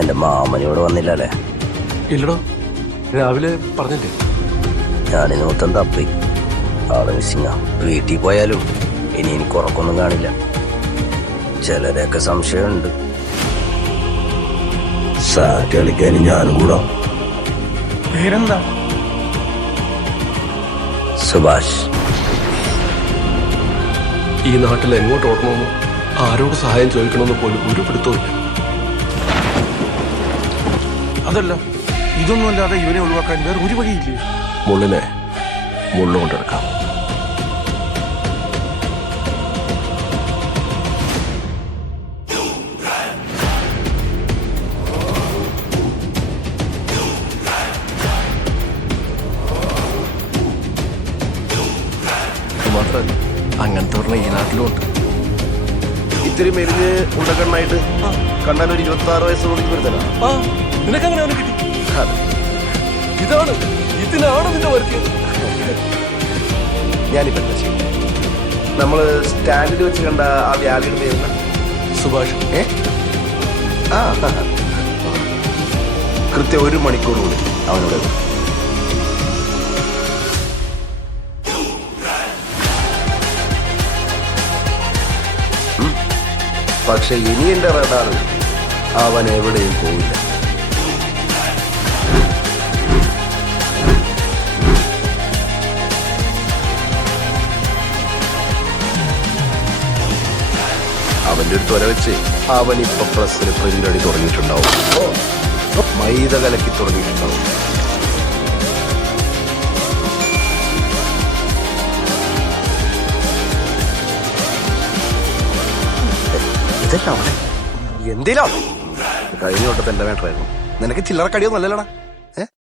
എന്റെ മാമനിവിടെ വന്നില്ലല്ലേ? ഇല്ലടോ, രാവിലെ പറഞ്ഞില്ലേ? ഞാനിന്ന് മൊത്തം തപ്പി. ആള് മിസ്സിങ്ങാ. വീട്ടിൽ പോയാലും ഇനി എനിക്ക് ഉറക്കൊന്നും കാണില്ല. ചിലരെയൊക്കെ സംശയമുണ്ട്. സാറ്റ് കളിക്കാൻ ഞാനും കൂടാ. പേരെന്താ? സുഭാഷ്. ഈ നാട്ടിൽ എങ്ങോട്ട് ഓടണമെന്നോ ആരോട് സഹായം ചോദിക്കണമെന്നോ പോലും ഒരു പിടുത്തമില്ല. അതല്ല, ഇതൊന്നും അല്ലാതെ ഇവനെ ഒഴിവാക്കാൻ വേറെ ഒരു വഴിയില്ലേ? മുള്ളിനെ മുള്ളുകൊണ്ടെടുക്കാം. മാത്രല്ല, അങ്ങനത്തെ പറഞ്ഞ ഈ നാട്ടിലും ഉണ്ട്. ഇത്തിരി മെലിഞ്ഞ് ഉണ്ടക്കണ്ണായിട്ട് കണ്ടാൽ ഒരു 26 വയസ്സ് കൂടി വരുത്തല. നിനക്കങ്ങനെ അവനെ കിട്ടി? ഇതിനാണ് നിന്റെ വർക്ക്. ഞാനിപ്പോ എന്താ ചെയ്യും? നമ്മള് സ്റ്റാൻഡിൽ വെച്ച് കണ്ട ആ വ്യാലിയുടെ പേരുന്ന സുഭാഷ്. ആ കൃത്യം 1 മണിക്കൂർ കൂടി അവനോട്. പക്ഷെ ഇനി എന്റെ റഡാറിൽ അവൻ എവിടെയും പോവില്ല. അവന്റെ അടുത്ത് വരെ വെച്ച് അവൻ ഇപ്പൊ പ്രസ്സിൽ പ്രിന്റ് അടി തുടങ്ങിയിട്ടുണ്ടാവും. മൈദ കലക്കി തുടങ്ങിയിട്ടുണ്ടാവും. എന്തേലും കഴിഞ്ഞ വട്ടത്തെ എന്റെ മേട്ടറായിരുന്നു. നിനക്ക് ചില്ലറ കടിയൊന്നും അല്ലല്ലോടാ.